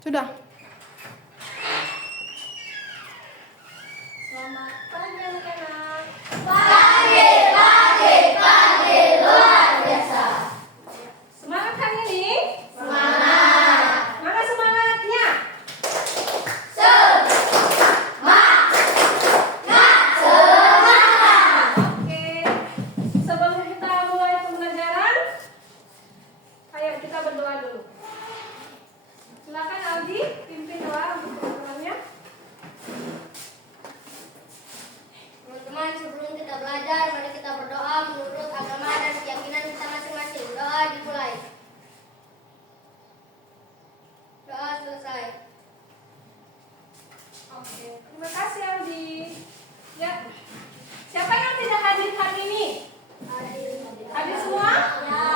Sudah. Selamat pagi anak-anak. Pagi luar biasa. Semangat hari ini? Semangat. Mana semangatnya? Semangat. Oke. Sebelum kita mulai pembelajaran, ayo kita berdoa dulu. Silakan Aldi, pimpin doa untuk teman-temannya. Teman-teman, sebelum kita belajar, mari kita berdoa menurut agama dan keyakinan kita masing-masing. Doa dimulai. Doa selesai. Oke, terima kasih Aldi. Ya. Siapa yang tidak hadir hari ini? Hadir semua? Ya.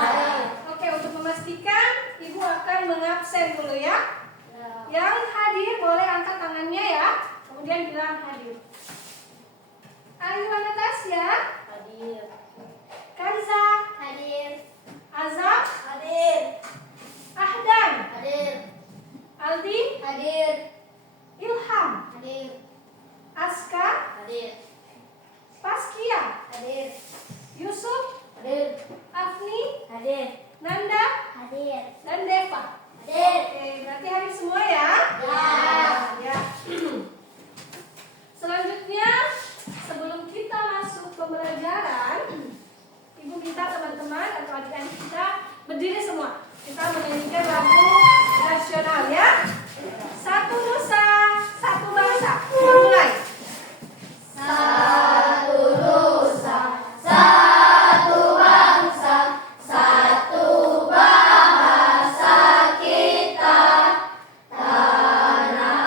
Oke, untuk memastikan Ibu akan mengabsen dulu ya. Yang hadir boleh angkat tangannya ya. Kemudian bilang hadir. Ayu Anastasia, Hadir. Kanza, Hadir. Azam, Hadir. Ahdan, Hadir. Aldi, Hadir. Ilham, Hadir. Aska, Hadir. Paskia, Hadir. Yusuf, Hadir. Afni, Hadir. Nanda, Hadir. dan Deva. Hadir. Oke, berarti hadir semua ya? Ya. Selanjutnya, sebelum kita masuk pembelajaran, Ibu minta teman-teman atau adik-adik kita berdiri semua. Kita menyanyikan lagu nasional ya. Satu nusa, satu bangsa. Mulai. Satu nusa, satu bangsa, satu bahasa kita. Tanah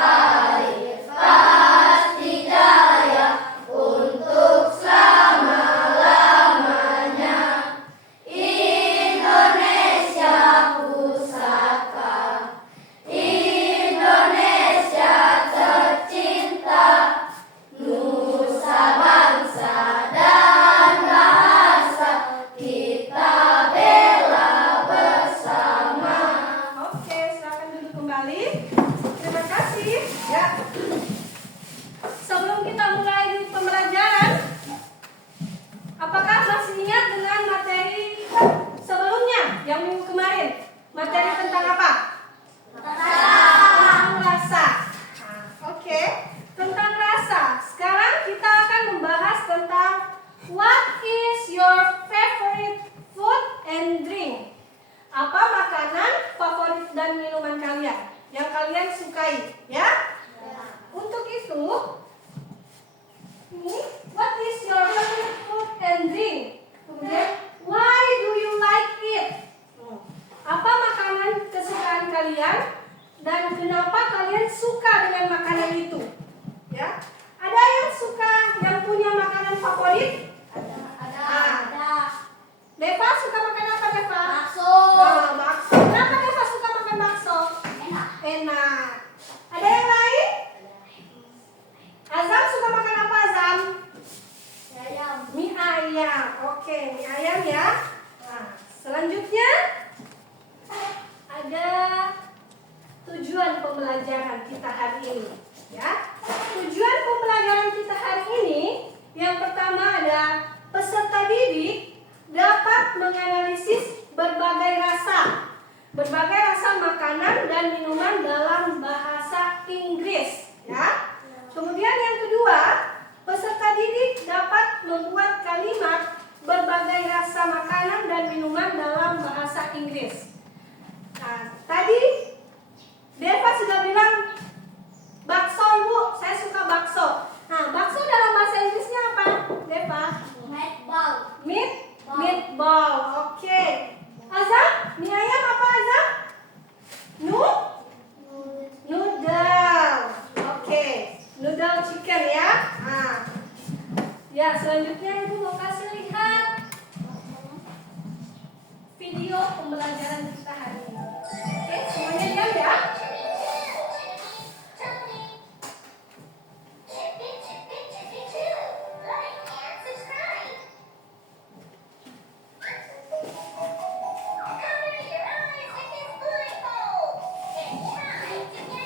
air pasti jaya untuk selama-lamanya. Indonesia pusaka, Indonesia tercinta. Nusa bangsa dan bahasa kita bela bersama. Oke, silakan duduk kembali. Terima kasih. Ya. Sebelum kita mulai pembelajaran, apakah masih ingat dengan materi sebelumnya yang minggu kemarin? Materi tentang apa? Tentang rasa. Nah, oke, tentang rasa. Sekarang kita akan membahas tentang what is your favorite food and drink? Apa makanan favorit dan minuman kalian yang kalian sukai, ya? Untuk itu, ini what is your favorite food and drink? Kemudian, why do you like it? Apa makanan kesukaan kalian dan kenapa kalian suka dengan makanan itu? Ya, ada yang suka, yang punya makanan favorit? Deva suka makan apa, Deva? Bakso. Nah, bakso. Kenapa Deva suka makan bakso? Enak. Ada yang lain? Azam suka makan apa, Azam? Ayam. Mie ayam. Oke, mie ayam ya. Nah, selanjutnya ada tujuan pembelajaran kita hari ini, ya. Tujuan pembelajaran kita hari ini yang pertama ada peserta didik dapat menganalisis berbagai rasa makanan dan minuman dalam bahasa Inggris, ya. Kemudian yang kedua, peserta didik dapat membuat kalimat berbagai rasa makanan dan minuman dalam bahasa Inggris. Nah, tadi Deva sudah bilang bakso, Ibu, saya suka bakso. Nah, bakso dalam bahasa Inggrisnya apa, Deva? Meatball. Meatball. Oke. Azam, mie ayam apa, Azam? Noodle. Oke. Noodle chicken ya. Nah. Ya, selanjutnya Ibu mau kasih lihat video pembelajaran kita hari ini. Oke, semuanya diam ya. Cover your eyes with this blindfold. It's time to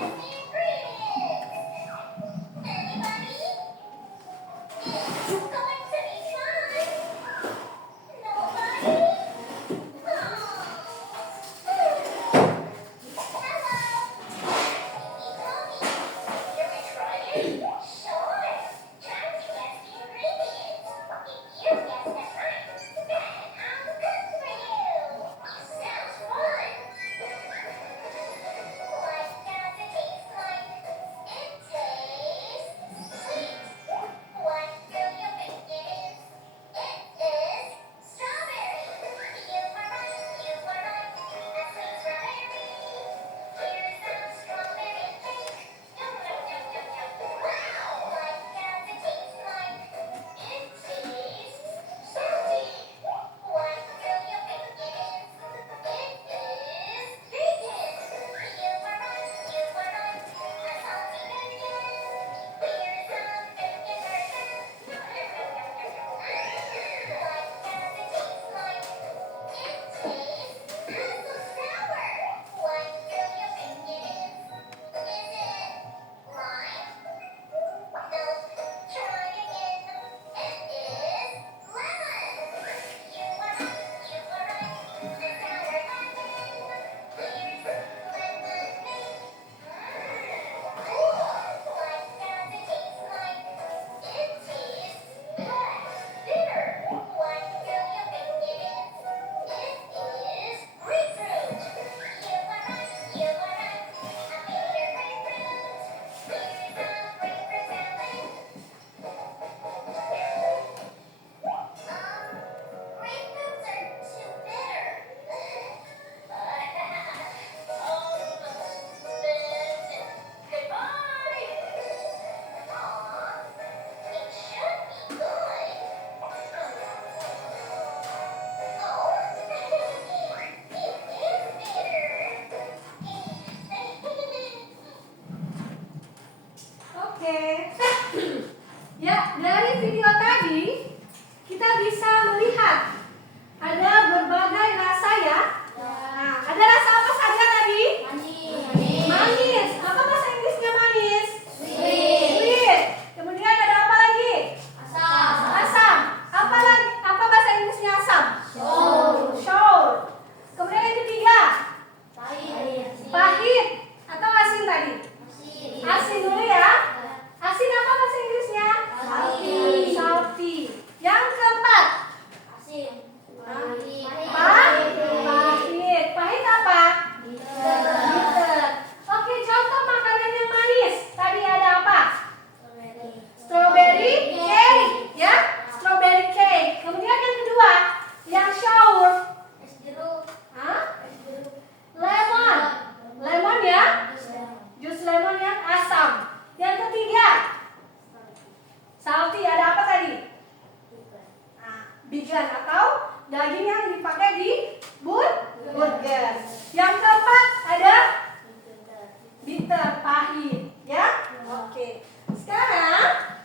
bitter, pahit, ya. Oke. Sekarang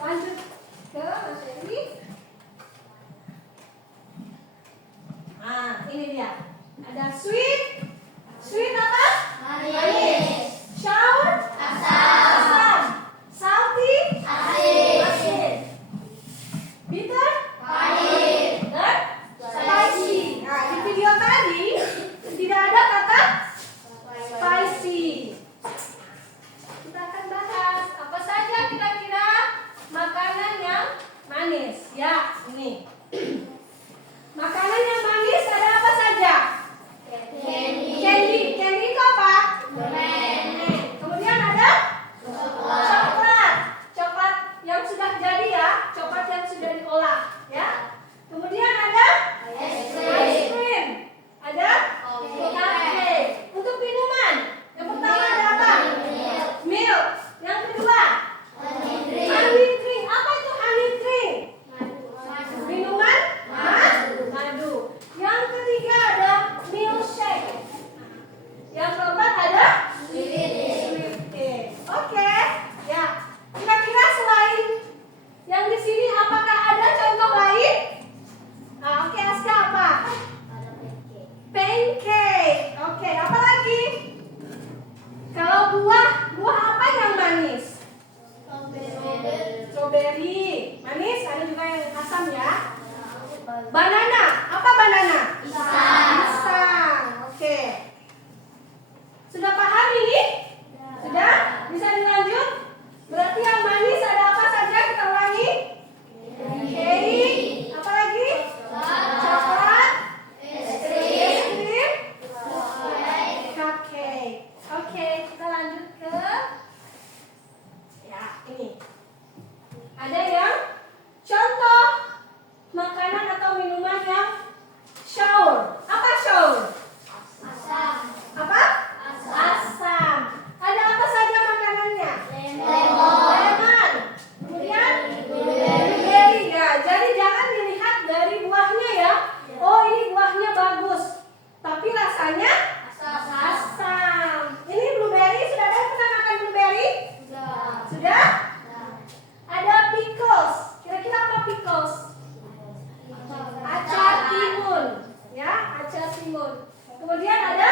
lanjut ke materi. Nah, ini dia. Ada sweet. Sweet apa? Manis. Sour? Asam. Salty? Asin. Bitter? Pahit. Dan spicy. Nah, di video tadi tidak ada kata spicy. Kita akan bahas apa saja kira-kira makanan yang manis. Ya, ini. Makanan yang manis ada apa saja? Candy. Candy itu apa? Kemudian ada coklat. Coklat yang sudah jadi ya, coklat yang sudah diolah, ya. Kemudian ada ice cream. Ada cupcake. Untuk minuman, yang pertama ada apa? Milk. Yang kedua, honey drink. Apa itu honey drink? Minuman madu. Yang ketiga ada milkshake. Yang keempat ada sweet tea. Oke, ya. Kira-kira selain yang di sini apakah ada contoh lain? Nah, oke, Aska apa? Pancake. Oke, apa lagi? Kalau buah apa yang manis? Strawberry. Manis, ada juga yang asam ya. Banana. Apa banana? Pisang. Oke. Sudah paham ini? Sudah? Bisa dilanjut? Berarti yang manis ada apa saja? Kita ulangi. Cake. Apa lagi? Coklat. Es krim. Cupcake. Oke, kita lanjut ke ya, ini. Ada yang contoh makanan atau minuman yang sour. Apa sour? Apa? Asam. Ada apa saja makanannya? Lemon. Kemudian blueberry ya. Jadi jangan dilihat dari buahnya ya. Oh, ini buahnya bagus, tapi rasanya asam. Ini blueberry. Sudah ada yang pernah makan blueberry? Sudah? Ada pickles. Kira-kira apa pickles? Acar timun, ya, acar timun. Kemudian ada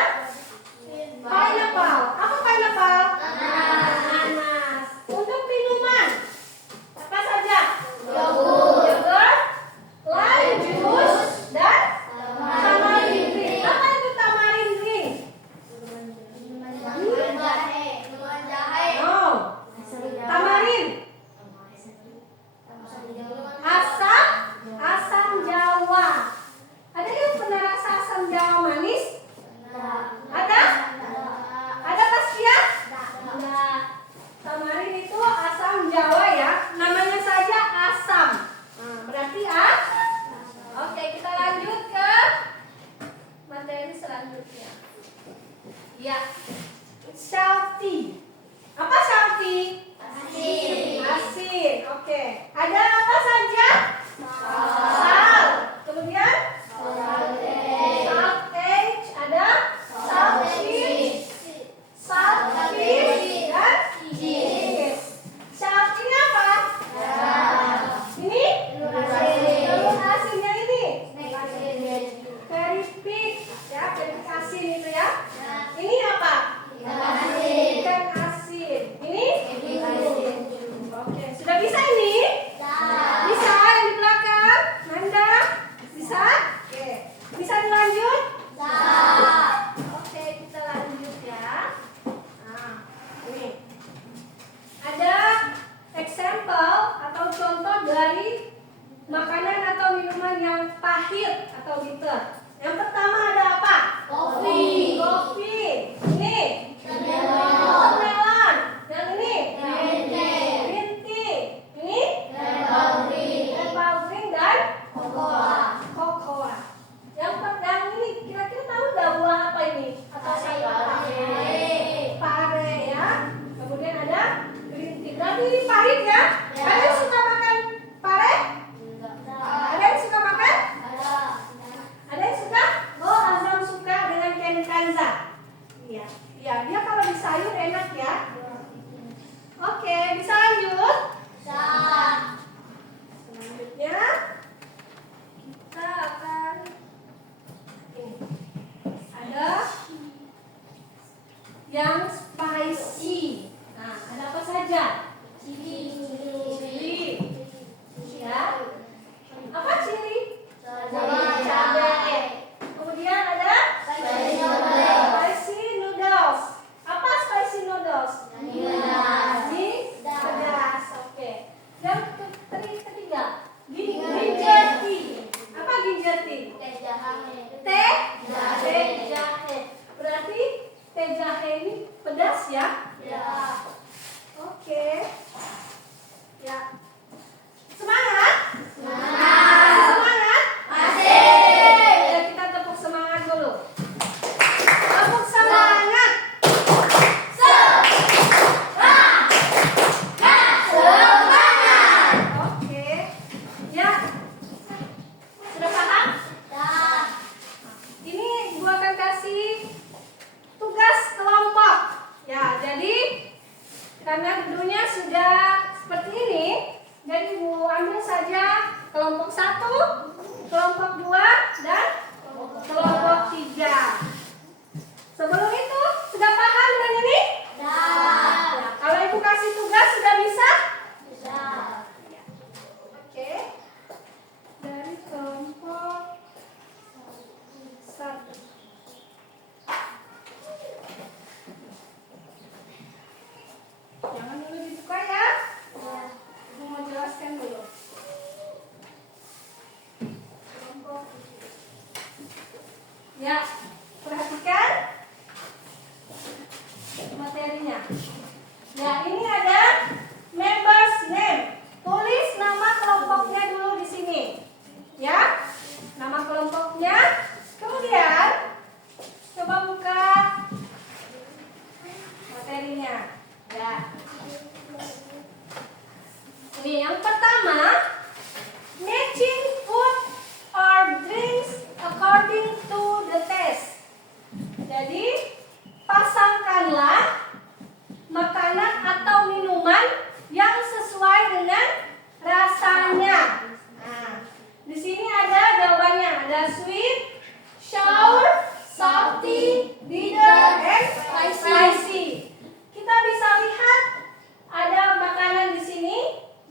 pineapple. Apa pineapple? Nanas. Untuk minuman apa saja? Yogurt, lime juice, dan tamarind drink. Apa itu tamarind drink? No. Tamarind. Asam Jawa. Ada yang pernah rasa asam Jawa manis? Ada? Ada Tasya? Tamarin itu asam Jawa ya. Namanya saja asam. Nah, berarti Oke, kita lanjut ke materi selanjutnya. Ya. Salty. Apa salty? Asin. Oke. Ada apa saja? Salt. Kemudian salt edge, ada salt cheese, salt fish, dan cheese. Salt ini apa? Ini telur asinnya ini. Very pig, ya, very asin itu ya. Ini apa? Ikan asin. Ini? Oke, sudah bisa ini? Bisa yang di belakang? Nanda? yang spicy. Nah, ada apa saja? Cili. Ya. Apa cili? Cabai. Kemudian ada Spicy noodles. spicy noodles. Apa spicy noodles? Pedas. Pedas. Oke. Yang ketiga, ginger tea. Apa ginger tea? Teh jahe. Teh jahe. Berarti teh jahe ini pedas ya? Ya. Oke. Ya. Semangat? Semangat. Semangat? Asik. Ya, kita tepuk semangat dulu. Tepuk semangat. Semangat. Oke. Ya. Sudah paham? Dah. Ini gua akan kasih tugas kelompok. Ya, jadi karena gedungnya sudah seperti ini, jadi Bu ambil saja kelompok 1, kelompok 2, dan kelompok 3. Sebelum itu, sudah paham dengan ini? Dah. Ya, kalau Ibu kasih tugas sudah bisa? Dah. Oke. Dari kelompok 1. Jangan dulu dibuka ya. Ibu mau jelaskan dulu. Ya, perhatikan materinya. Ya, ini ada members name. Tulis nama kelompoknya dulu di sini. Ya, nama kelompoknya. Kemudian coba buka materinya. Ya. Ini yang pertama, matching food or drinks according to the taste. Jadi, pasangkanlah makanan atau minuman yang sesuai dengan rasanya. Nah, di sini ada jawabannya, ada sweet, sour, salty, bitter, and spicy. Kita bisa lihat ada makanan di sini,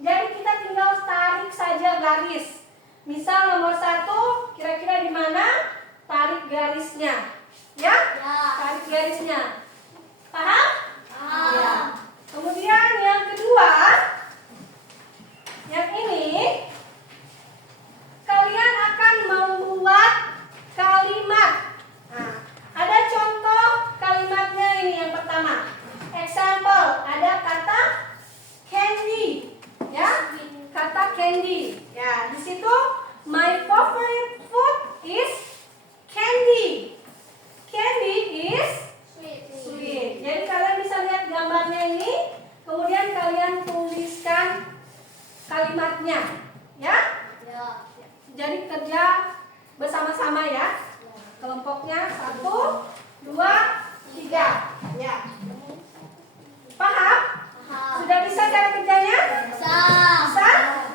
jadi kita tinggal tarik saja garis. Misal nomor 1, kira-kira di mana? Tarik garisnya. Ya? Ya. Tarik garisnya. Paham? Ah. Ya. Kemudian yang kedua, yang ini kalian akan membuat kalimat. Nah, ada contoh kalimatnya ini yang pertama. Example, ada kata candy, ya, kata candy. Ya, di situ my favorite food is candy. Candy is sweet. Jadi kalian bisa lihat gambarnya ini, kemudian kalian tuliskan kalimatnya, ya. Ya. Jadi kerja bersama-sama ya. Kelompoknya 1, 2, 3. Ya. Paham? Paham. Sudah bisa cara kerjanya? Bisa. Bisa?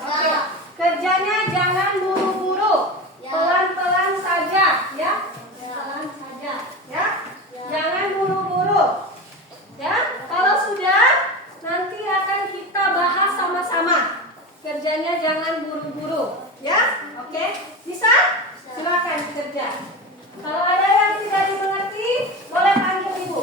Oke. Bisa. Kerjanya jangan buru-buru. Ya. Pelan-pelan saja, ya. Ya. Pelan saja, ya. Ya. Jangan buru-buru. Ya. Kalau sudah, nanti akan kita bahas sama-sama. Kerjanya jangan buru-buru, ya. Oke? Bisa? Silakan kerja. Kalau ada yang tidak dimengerti, boleh panggil Ibu.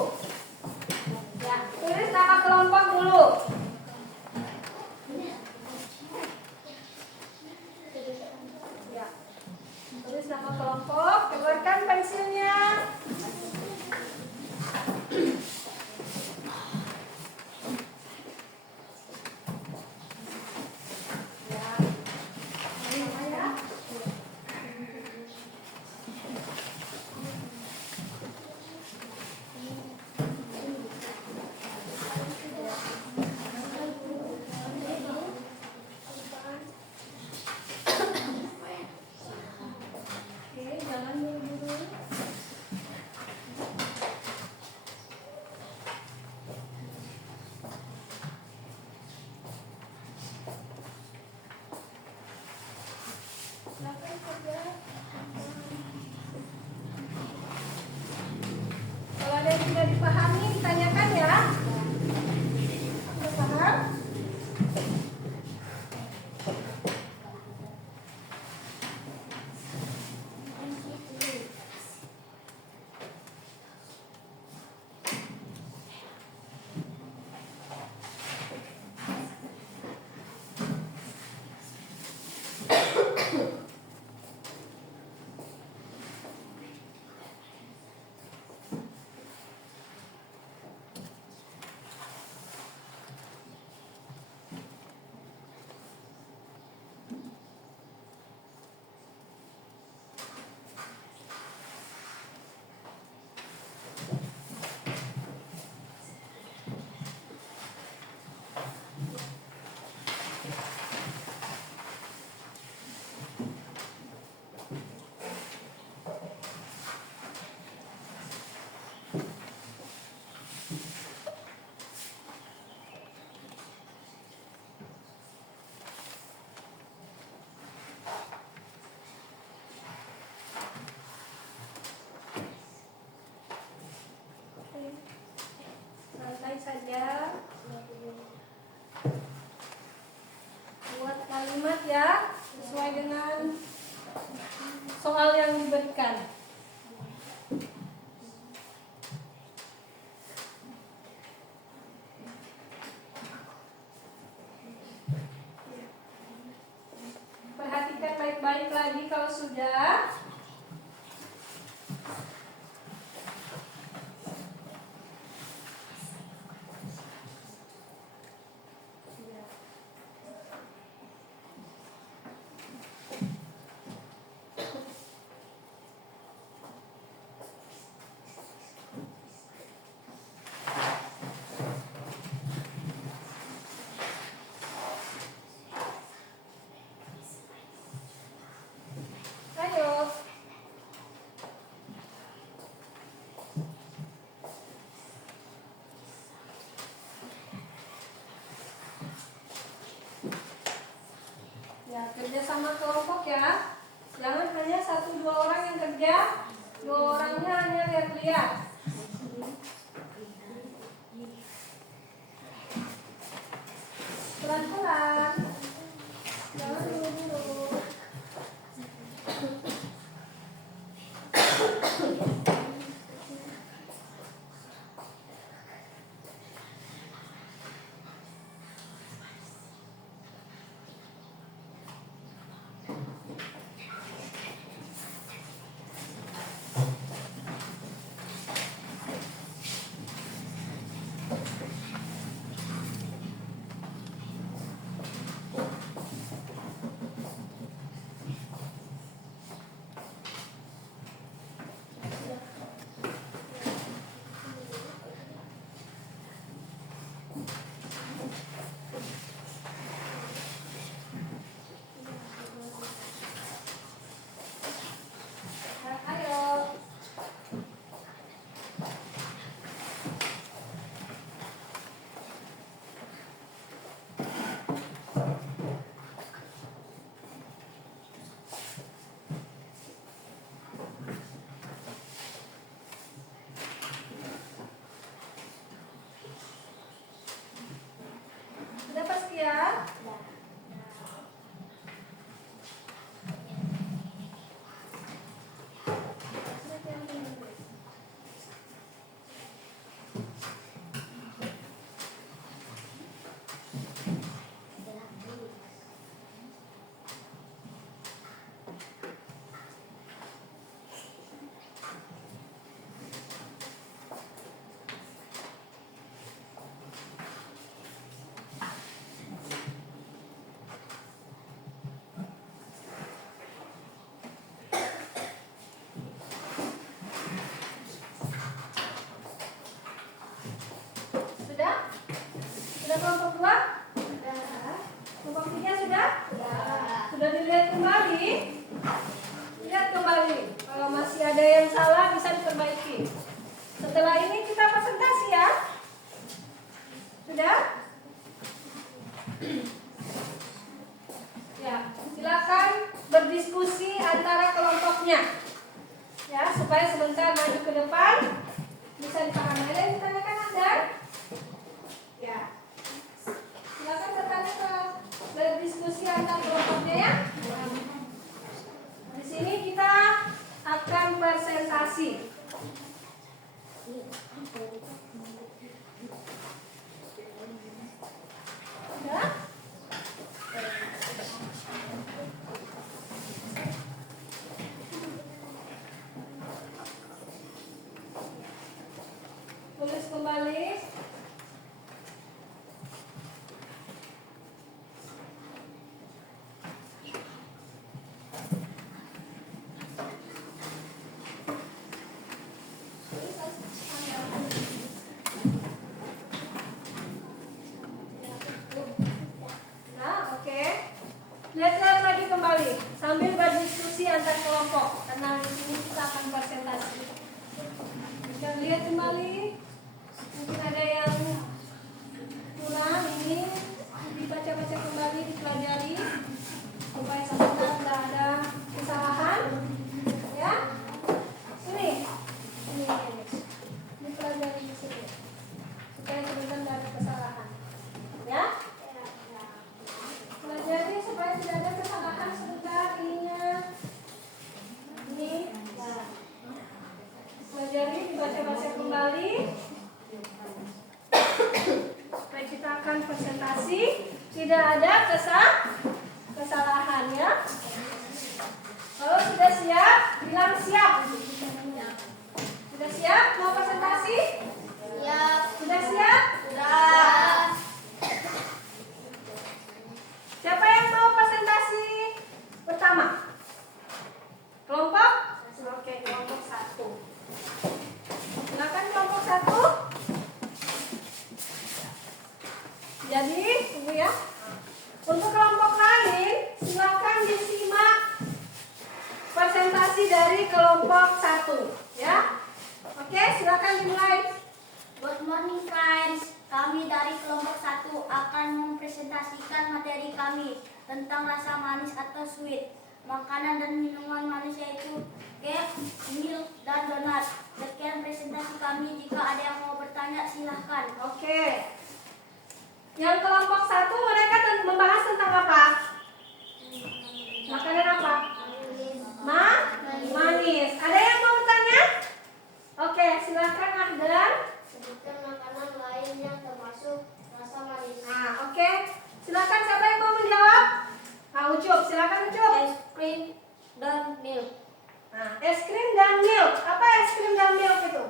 Dua orangnya hanya lihat-lihat. Pelan-pelan. Jangan dulu-dulu. Ayo. Sudah pasti ya? Sudah? Sudah kelompok 2? Kelompok 3 sudah? Sudah dilihat kembali? Lihat kembali. Kalau masih ada yang salah bisa diperbaiki. Setelah ini kita presentasi ya. Sudah? Ya, silakan berdiskusi antara kelompoknya. Ya, supaya sebentar maju ke depan bisa dipahami. Ada yang ditanyakan Anda? Ya. Silakan bertanya berdiskusi antar kelompoknya ya. Di sini kita akan presentasi. Ya. Tulis kembali. Nah, oke. Lihat-lihat lagi kembali sambil berdiskusi antar kelompok. Karena di sini kita akan presentasi. Kita lihat kembali. Mungkin ada yang kurang, ini dibaca-baca kembali, dipelajari supaya sebentar tidak ada kesalahan. Ya, sini, ini dipelajari di sini supaya sebentar tidak ada kesalahan. Ya, pelajari supaya tidak ada kesalahan sebentar ininya. Ini, pelajari, dibaca-baca kembali. Supaya kita akan presentasi tidak ada kesalahan ya. Kalau sudah siap, bilang siap. Sudah siap mau presentasi? Siap. Sudah siap? Sudah. Siapa yang mau presentasi pertama? Kelompok? Oke, kelompok 1. Silakan kelompok 1. Jadi, tunggu ya. Untuk kelompok lain, silakan disimak presentasi dari kelompok 1, ya. Oke, silakan dimulai. Good morning friends. Kami dari kelompok 1 akan mempresentasikan materi kami tentang rasa manis atau sweet. makanan dan minuman manis yaitu cake, milk, dan donat. Sekian presentasi kami. Jika ada yang mau bertanya, silahkan. Oke. Yang kelompok 1 mereka membahas tentang apa? Makanan apa? Manis. Ada yang mau bertanya? Oke, silakan Ahdan. Sebutkan makanan lain yang termasuk rasa manis. Oke. Silakan siapa yang mau menjawab? Ucup, silakan Ucup. Es krim dan milk. Es krim dan milk. Apa es krim dan milk itu?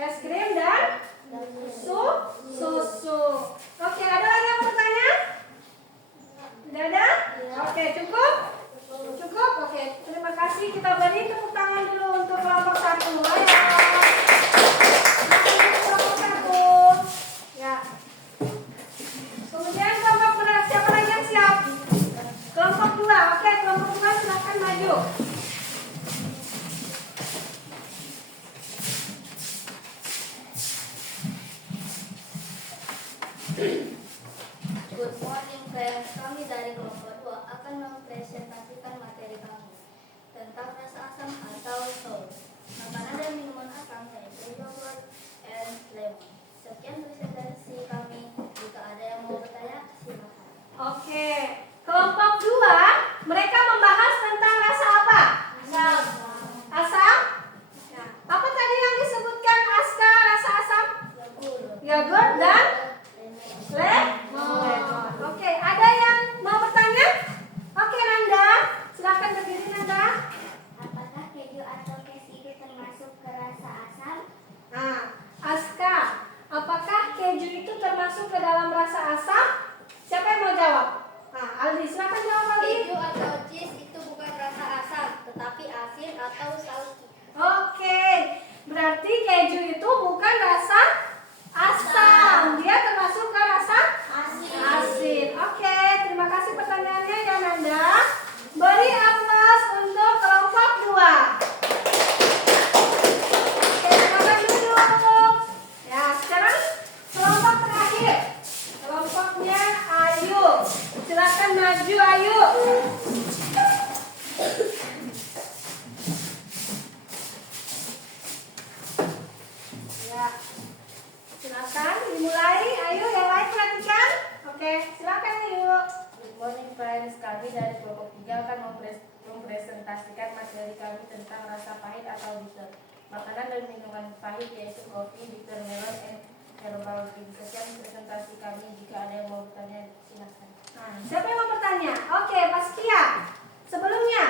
Es krim dan susu. Oke, ada lagi yang mau bertanya? Tidak ada? Oke, cukup? Cukup? Oke, terima kasih. Kita beri tepuk tangan dulu untuk kelompok 1. Ayo. Kelompok 1. Ya. Kemudian kelompok berapa? Siapa lagi yang siap? Kelompok 2. Oke, kelompok 2 silakan maju. Good morning, friends. Kami dari kelompok 2 akan mempresentasikan materi kami tentang rasa asam atau sour. Makanan dan minuman asam yaitu yogurt and lemon. Sekian presentasi kami. Jika ada yang mau bertanya, silakan. Oke, kelompok 2 mereka membahas tentang rasa apa? Asam. Asam? Ya. Apa tadi yang disebutkan Aska rasa asam? Yogurt dan lemon. Oke, ada yang mau bertanya? Oke, Nanda, silakan berdiri Nanda. Apakah keju atau keju itu termasuk ke rasa asam? Aska, apakah keju itu termasuk ke dalam rasa asam? Siapa yang mau jawab? Aldi, silakan jawab Aldi. Keju atau cheese itu bukan rasa asam, tetapi asin atau salty. Oke, berarti keju itu bukan rasa asam. Dia termasuk ke rasa asin. Oke, terima kasih pertanyaannya ya Nanda. Beri aplaus untuk kelompok 2. Oke, silakan duduk. Ya, sekarang kelompok terakhir. Kelompoknya Ayu. Silakan maju Ayu. Ya. Silakan dimulai. Ayo yang lain perhatikan. Oke, silakan Ayu. Good morning friends, kami dari kelompok 3 akan mempresentasikan materi kami tentang rasa pahit atau bitter. Makanan dan minuman pahit yaitu kopi, bitter melon, and herbal tea. Sekian presentasi kami. Jika ada yang mau bertanya, silahkan. Siapa yang mau bertanya? Oke, Paskia. Sebelumnya,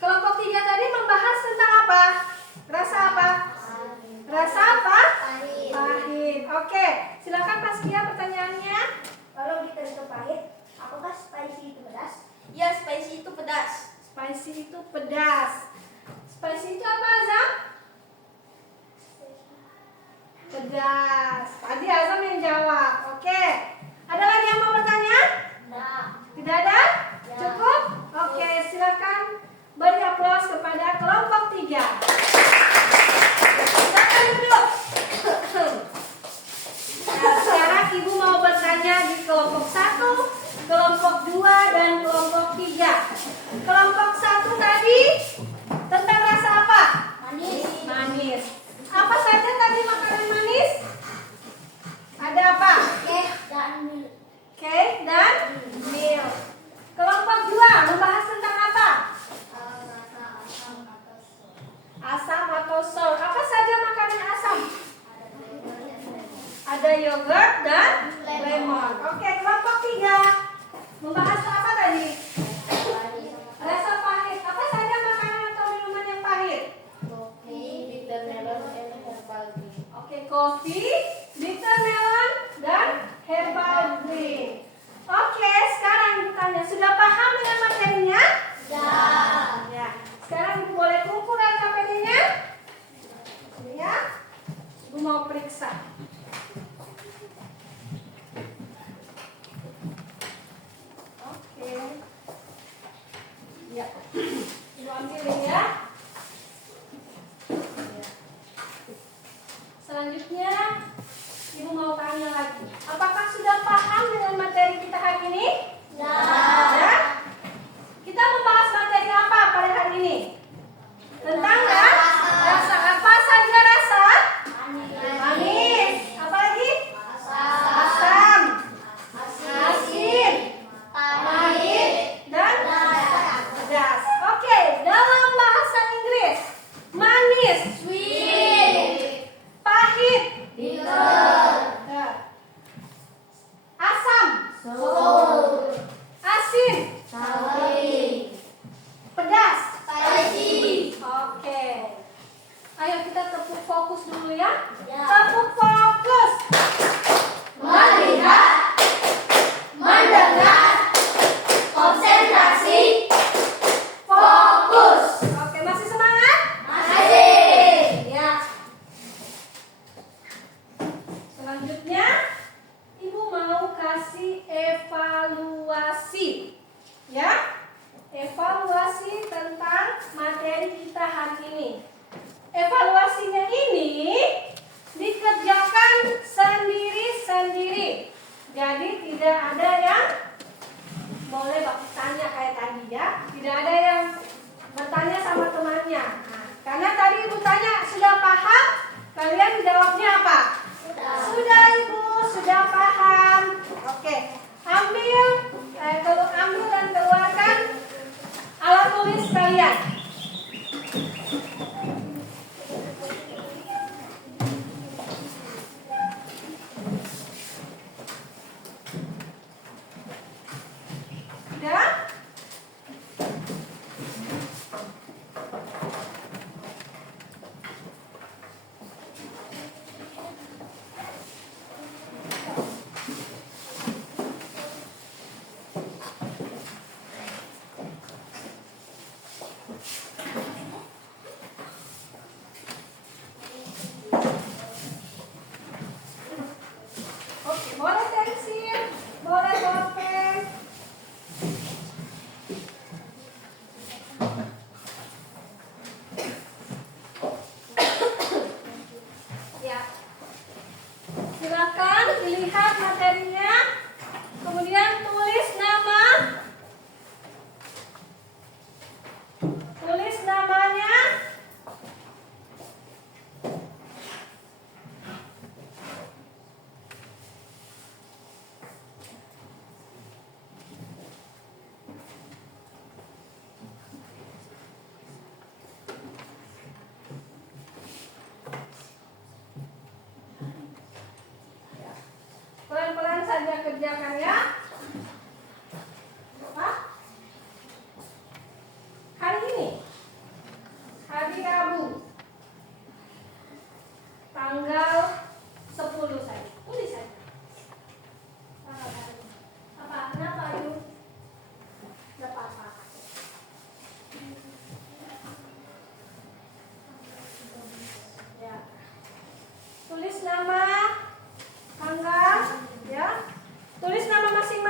kelompok 3 tadi membahas tentang apa? Rasa apa? Rasa apa? Pahit. Oke, silakan Paskia pertanyaannya. Kalau bitter itu pahit, apakah spicy itu pedas? Ya, spicy itu pedas. Spicy itu pedas. Spicy itu apa, Azam? Pedas. Tadi Azam yang jawab. Oke. Ada lagi yang mau bertanya? Tidak ada? Cukup? Oke, silakan beri aplaus kepada kelompok 3. Silakan duduk. Nah, sekarang Ibu mau bertanya di kelompok 1, kelompok 2, dan kelompok 3. Kelompok 1 tadi tentang rasa apa? Manis. Apa saja tadi makanan manis? Ada apa? Cake dan milk. Cake dan milk. Kelompok 2 membahas tentang apa? Rasa asam atau sour. Asam atau sour. Apa saja makanan asam? Ada yogurt dan Ada yogurt dan lemon. Oke, kelompok 3 membahas apa tadi? Rasa pahit. Apa saja makanan atau minuman yang pahit? Kopi, bitter melon, and herbal tea. Oke, kopi, bitter melon, dan herbal drink. Oke, sekarang ditanya, sudah paham dengan materinya? Ya. Sekarang Ibu boleh kumpul LKPD-nya? Ya. Ibu mau periksa. Oke. Ya. Ibu ambilin ya. Selanjutnya, Ibu mau tanya lagi. Apakah sudah paham dengan materi kita hari ini? Ya. Kita membahas materi apa pada hari ini? Tentang rasa. Apa saja rasa? Manis. Apa lagi? Asam. Asin. Pahit. Dan pedas. Oke, dalam bahasa Inggris, manis, Sweet. pahit, Bitter. asam, Sour. asin, Sour. pedas. Spicy. Oke. Ayo kita tepuk fokus dulu ya. Ya. Tepuk fokus. Melihat. Mendengar. Konsentrasi. Fokus. Oke, masih semangat? Masih. Ya. Selanjutnya, Ibu mau kasih evaluasi. Ya. Evaluasi tentang materi kita hari ini. Evaluasinya ini dikerjakan sendiri-sendiri. Jadi tidak ada yang boleh bertanya kayak tadi ya. Tidak ada yang bertanya sama temannya. Nah, karena tadi Ibu tanya sudah paham, kalian jawabnya apa? Sudah Ibu, sudah paham. Oke, ambil dan keluarkan alat tulis kalian. Sudah? Oke, boleh pensil, boleh bolpen. Ya. Silakan dilihat materinya. Kemudian tulis nama. Tulis namanya. Pelan-pelan saja kerjakan ya. Apa? Hari ini, hari Rabu, tanggal 10 saja. Tulis saja. Apa? Kenapa Ayu? Tidak apa-apa. Ya. Tulis nama, tanggal, ya. Tulis nama masing-masing.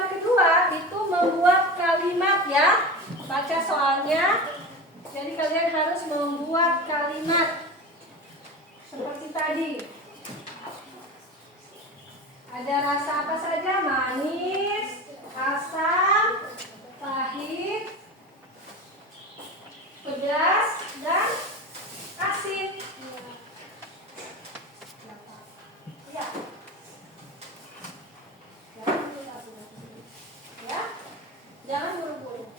halaman kedua itu membuat kalimat ya. Baca soalnya. Jadi kalian harus membuat kalimat seperti tadi. Ada rasa apa saja? Manis, asam, pahit, pedas, dan asin. Ya. Ya. Jangan buru-buru.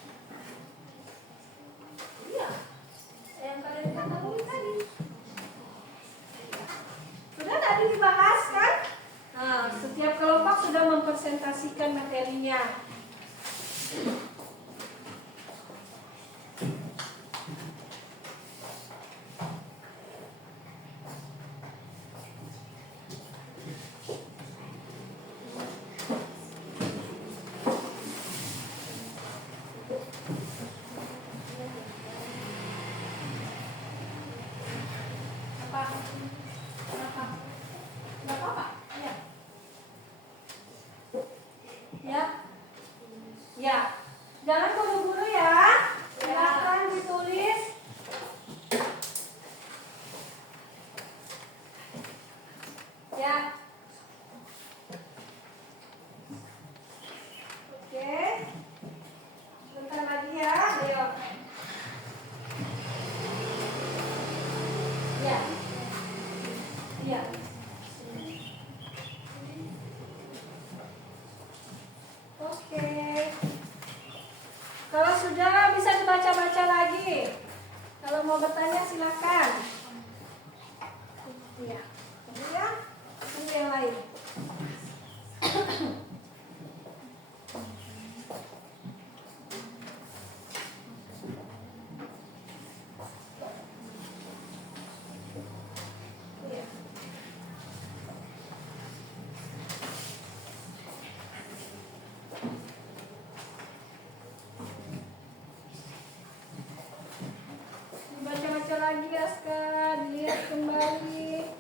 Iya. Yang kalian ketahui tadi. Sudah tadi dibahas kan? Nah, setiap kelompok sudah mempresentasikan materinya. Ya, ya, jangan buru-buru ya. Silakan ditulis. Ya. Oke. Bentar lagi ya, ayo. Ya. Ya. Oke. Kalau sudah bisa dibaca-baca lagi. Kalau mau bertanya silakan. Iya. Ya. Ini yang lain. Iya. Dibaca-baca lagi Aska, dilihat kembali.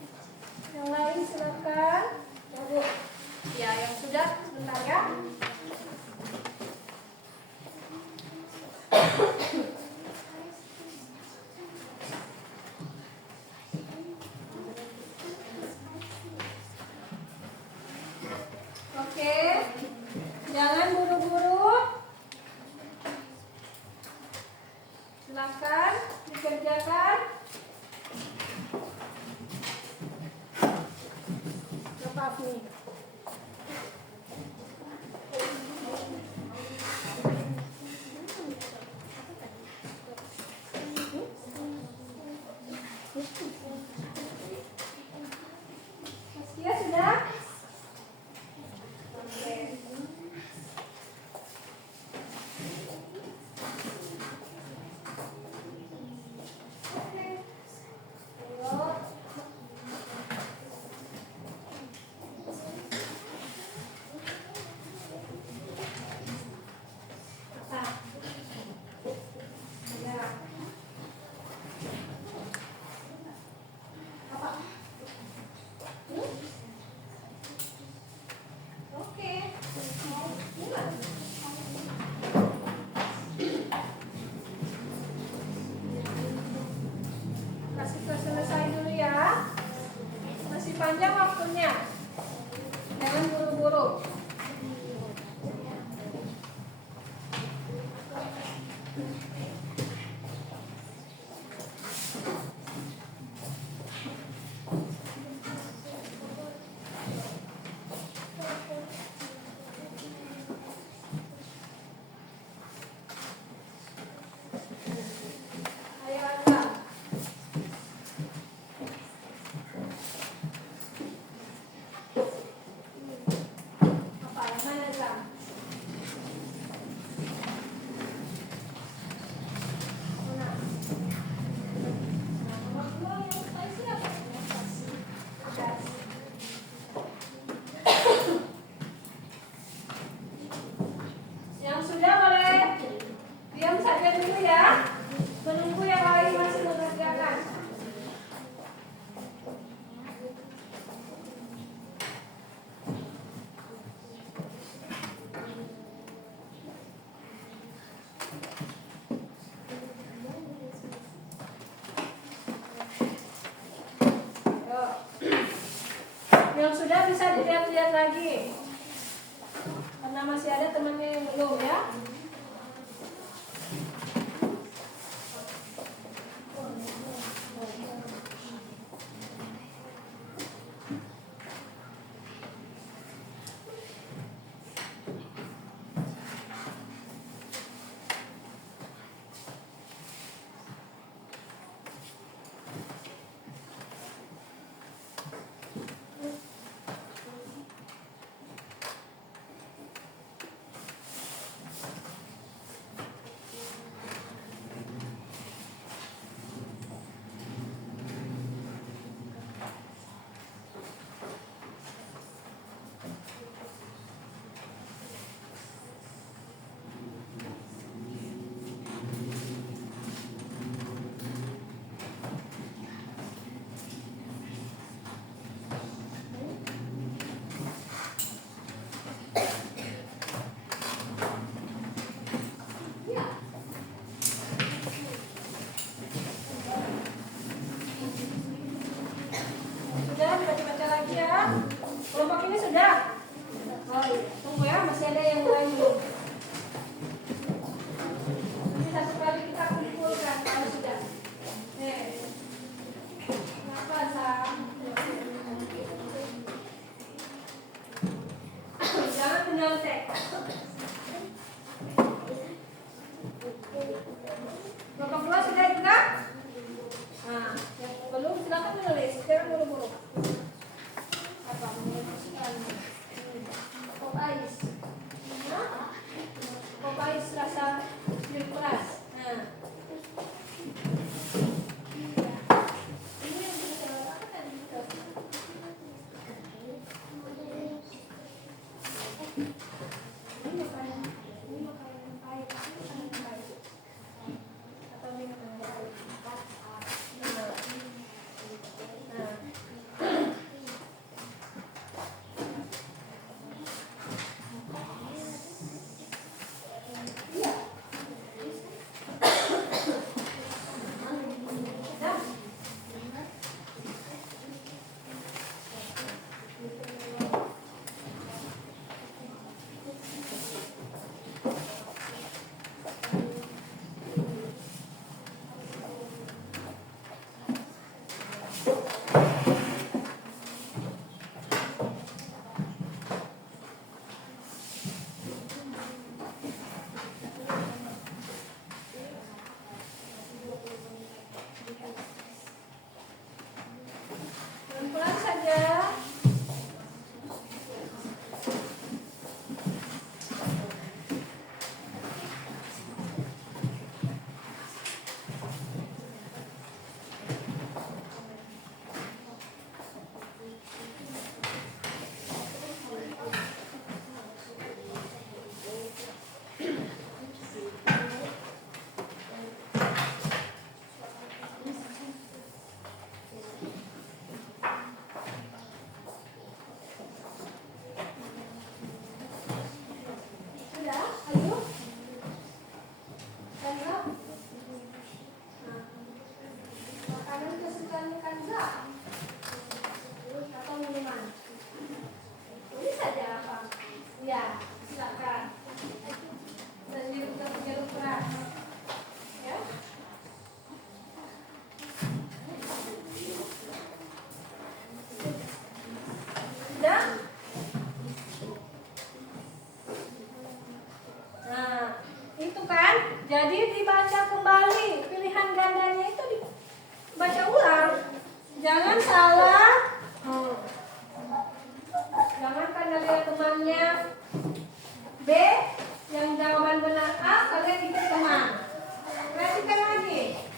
Yang lain silakan. Ya, yang sudah sebentar ya. Oke, jangan buru-buru. Silakan dikerjakan. Maaf nih. Saskia sudah? Oke. Kasih selesai dulu ya. Masih panjang waktunya. Jangan buru-buru. Ayo Anda. Apa yang mana Zam? Mana? Nomor 2 yang saya siapa? Atas. Yang sudah boleh diam saja dulu ya. Menunggu yang lain masih mengerjakan. sudah bisa dilihat-lihat lagi. Karena masih ada temannya yang belum ya. Sudah baca-baca lagi ya. Kelompok ini sudah. Oh, tunggu ya, masih ada yang lain belum. Ini satu kali kita kumpulkan kalau sudah. Kenapa Sam? Jangan menyontek. Kelompok 2 sudah juga? Nah, yang belum silakan menulis. Jangan buru-buru. Apa? Popeyes. Nah, Popeyes rasa milk keras. Nah. Ini yang kita lakukan. Ini makanan yang pahit. Atau minuman yang pahit. Pelan-pelan saja. Sudah, ayo. Tengok. Nah, makanan kesukaan Kanza atau minuman? Tulis saja apa? Ya, silakan. Dan jeruk keras. Ya. Sudah? Nah, itu kan, jadi dibaca kembali pilihan gandanya itu dibaca ulang. Jangan salah. Jangan karena lihat temannya B yang jawaban benar A, kalian ikut teman. Perhatikan lagi.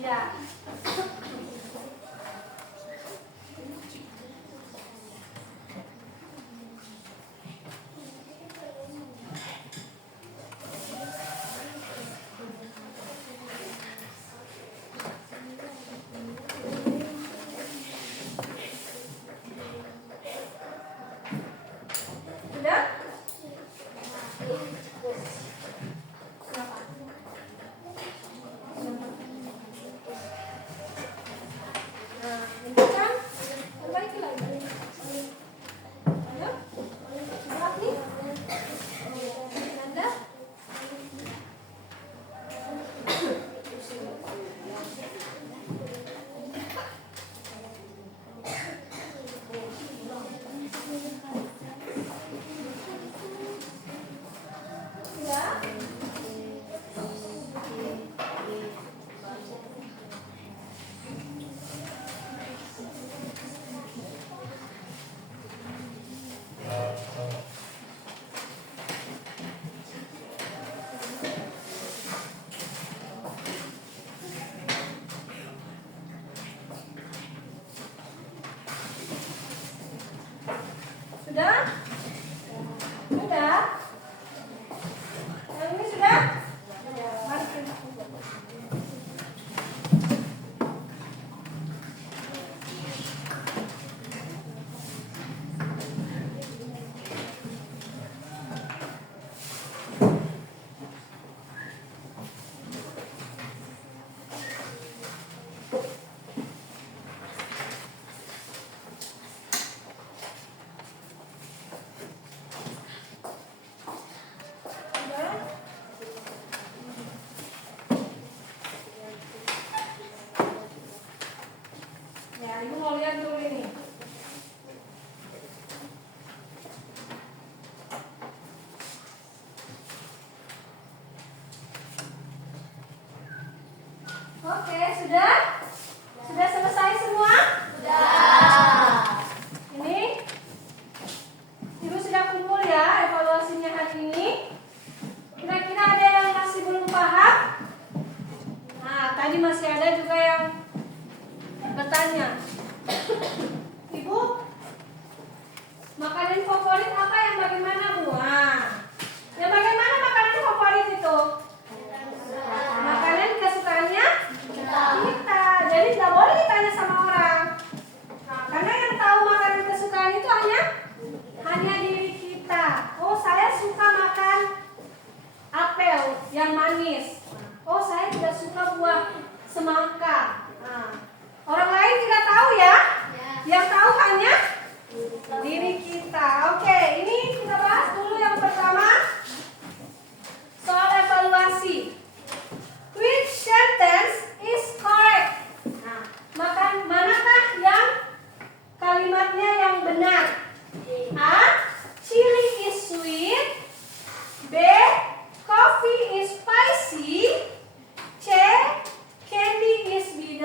Ya. Sudah? Sudah? Yang ini sudah? Mari kita coba. Ya, ibu mau lihat dulu ini. Oke, sudah? Sudah selesai semua? Ini ibu sudah kumpul ya evaluasinya hari ini. Kira-kira ada yang masih belum paham? Nah, tadi masih ada juga yang bertanya, Ibu, makanan favorit apa yang bagaimana, Bu? Nah, yang bagaimana makanan favorit itu? Makanan kesukaannya kita. Jadi tidak boleh ditanya sama orang. Nah, karena yang tahu makanan kesukaan itu hanya diri kita. Oh, saya suka makan apel yang manis. Oh, saya tidak suka buah semangka. Nah, orang lain tidak tahu ya? Yang tahu hanya diri kita. Oke, ini kita bahas dulu yang pertama soal evaluasi. Which sentence is correct? Nah, manakah yang kalimatnya yang benar? A. Chili is sweet. B. Coffee is spicy. C. Candy is bitter.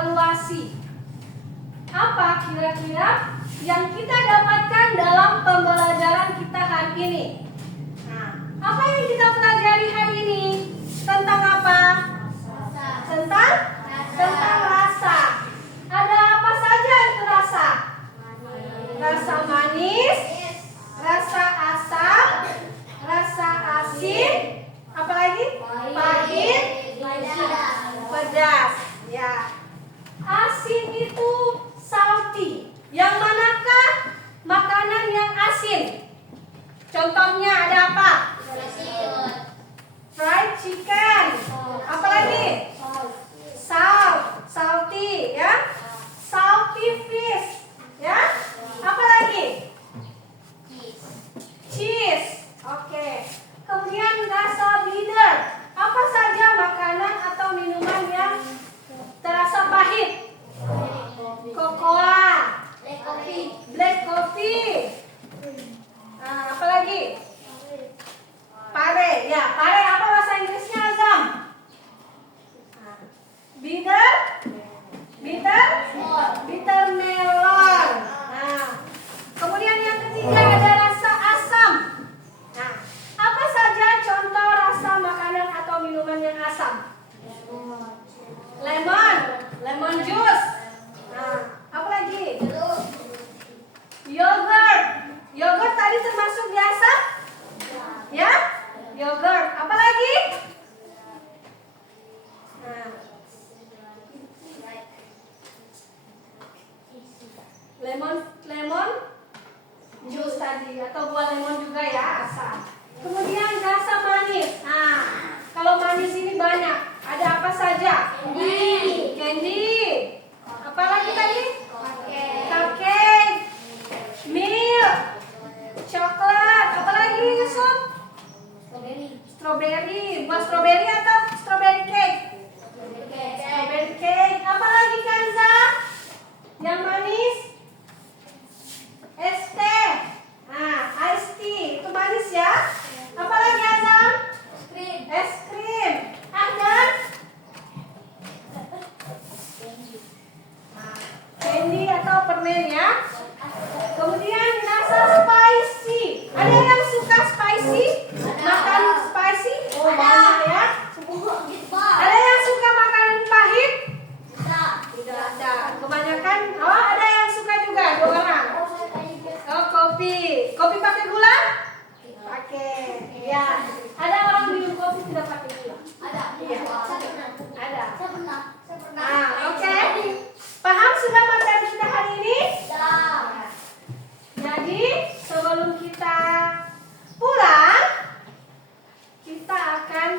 evaluasi. Apa kira-kira yang kita dapatkan dalam pembelajaran kita hari ini? Nah, apa yang kita pelajari hari ini? Tentang apa? Tentang rasa. Ada apa saja itu rasa? Rasa manis, rasa asam, rasa asin, apa lagi? Pahit, pedas. Ya. Asin itu salty. Yang manakah makanan yang asin? Contohnya ada apa? Fried chicken. Apa lagi? Salty, ya. Salty fish, ya. Apa lagi? Cheese. Oke. Kemudian rasa bitter. Apa saja makanan atau minuman yang terasa pahit? Cocoa, black coffee. Nah, apa lagi? Pare. Ya, pare apa bahasa Inggrisnya, Azam? Bitter melon. Nah, kemudian yang ketiga ada rasa asam. Nah, apa saja contoh rasa makanan atau minuman yang asam? Lemon juice. Nah, apa lagi? Yogurt tadi termasuk di asam? Ya, yogurt. Apa lagi? Nah, lemon juice tadi atau buah lemon juga ya, asam. Kemudian rasa manis. Nah, kalau manis ini banyak. Ada apa saja? Candy. Apa lagi tadi? Cupcake. Milk. Coklat. Apa lagi, Yusuf? Strawberry. Buah strawberry atau strawberry cake? Strawberry cake. Apa lagi, Kanza? Yang manis? Es teh. Nah, iced tea. Itu manis ya. Apa lagi, Azam? Es krim. Dan candy atau permen ya. Kemudian rasa spicy. Ada yang suka spicy? Makan spicy? Oh, banyak ya. Ada yang suka makanan pahit? Tidak ada. Kebanyakan. Oh, ada yang suka juga, 2 orang. Oh, kopi. Kopi pakai gula? Pakai. Ya. Ada orang minum kopi tidak pakai gula? Iya. Ada. Nah, oke. Paham sudah materi kita hari ini? Jadi, sebelum kita pulang, kita akan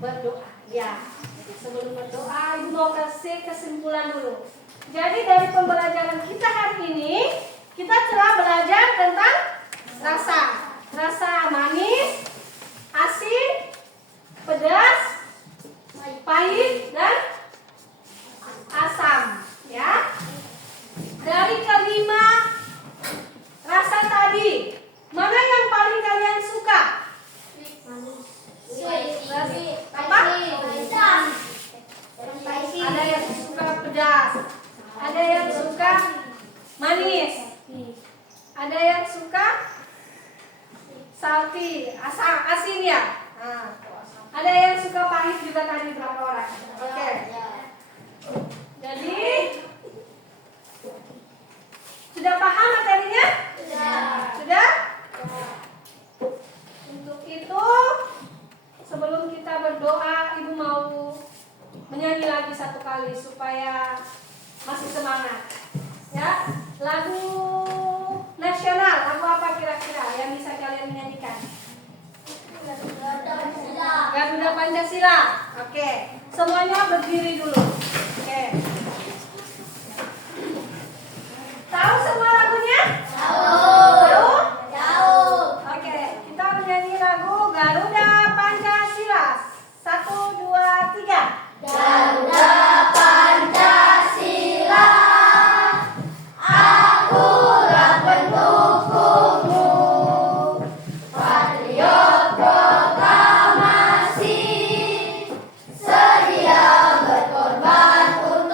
berdoa. Ya. Sebelum berdoa, Ibu mau kasih kesimpulan dulu. Jadi, dari pembelajaran kita hari ini, kita telah belajar tentang rasa manis, asin, pedas, pahit, dan asam, ya. Dari kelima rasa tadi, mana yang paling kalian suka? Apa? Ada yang suka pedas, ada yang suka manis, ada yang suka salty, asin ya. Nah, ada yang suka pahit juga tadi berapa orang? Oke. Jadi sudah paham materinya? Sudah? Untuk itu sebelum kita berdoa, Ibu mau menyanyi lagi satu kali supaya masih semangat. Ya, lagu nasional, lagu apa kira-kira yang bisa kalian menyanyikan? Garuda Pancasila. Oke, semuanya berdiri dulu. Oke. Tahu semua lagunya? Tahu? Oke, kita menyanyi lagu Garuda Pancasila. 1, 2, 3. Garuda Pancasila, akulah pendukungmu, patriot proklamasi, sedia berkorban untuk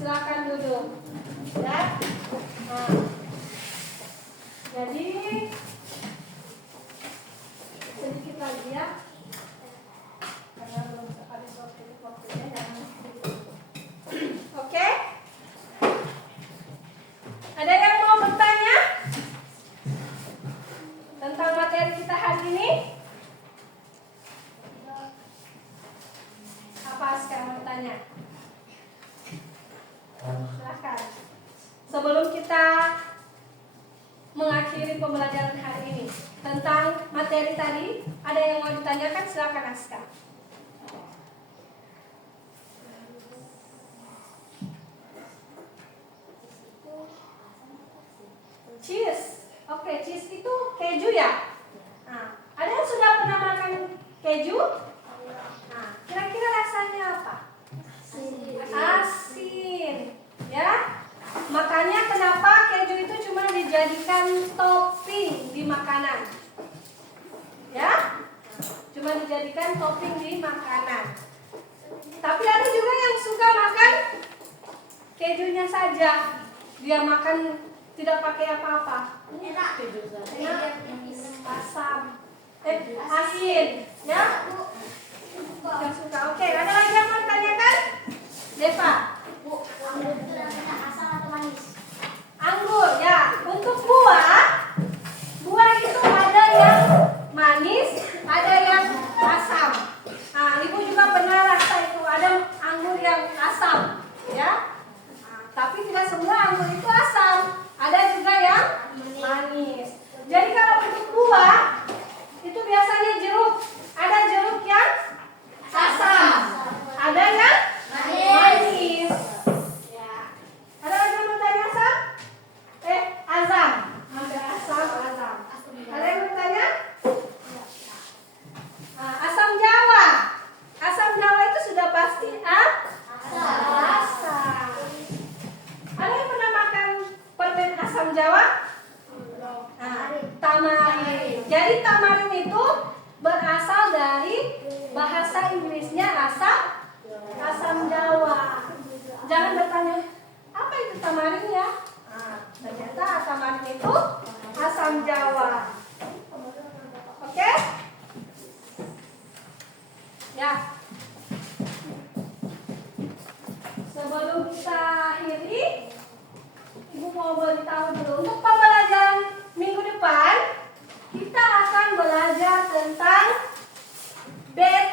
silakan duduk. Ya. Nah. Jadi sedikit lagi ya. Karena belum habis waktunya jangan. Oke? Ada yang mau bertanya tentang materi kita hari ini? Apa sekarang mau bertanya? Silakan. Sebelum kita mengakhiri pembelajaran hari ini tentang materi tadi, ada yang mau ditanyakan? Silakan Aska. Cheese. Oke, cheese itu keju ya? Nah, ada yang sudah pernah makan keju? Nah, kira-kira rasanya apa? Asin. Ya? Makanya kenapa keju itu cuma dijadikan topping di makanan? Ya? Cuma dijadikan topping di makanan. Tapi ada juga yang suka makan kejunya saja. Dia makan tidak pakai apa-apa. Enak. Enak. Asam. Asin. Ya? Yang suka. Oke, ada lagi yang mau tanyakan? Deva. Bu, anggur itu rasanya asam atau manis? Anggur, ya. Untuk buah itu ada yang manis, ada yang asam. Nah, ibu juga pernah rasa itu ada anggur yang asam, ya. Nah, tapi tidak semua anggur itu asam. Ada juga yang manis. Jadi kalau untuk buah itu biasanya jeruk. Ada jeruk yang asam, ada yang manis. Ya. Ada lagi yang mau tanya asam? Azam. Ada asam. Ada yang mau tanya? Nah, asam Jawa. Asam Jawa itu sudah pasti asam. Ada yang pernah makan permen asam Jawa? Nah, tamarin. Jadi tamarin itu berasal dari bahasa Inggrisnya asam Jawa. Jangan bertanya, apa itu tamarin ya? Nah, ternyata tamarin itu asam Jawa. Oke? Ya. Sebelum kita akhiri, Ibu mau beritahu dulu untuk pembelajaran minggu depan kita akan belajar tentang bed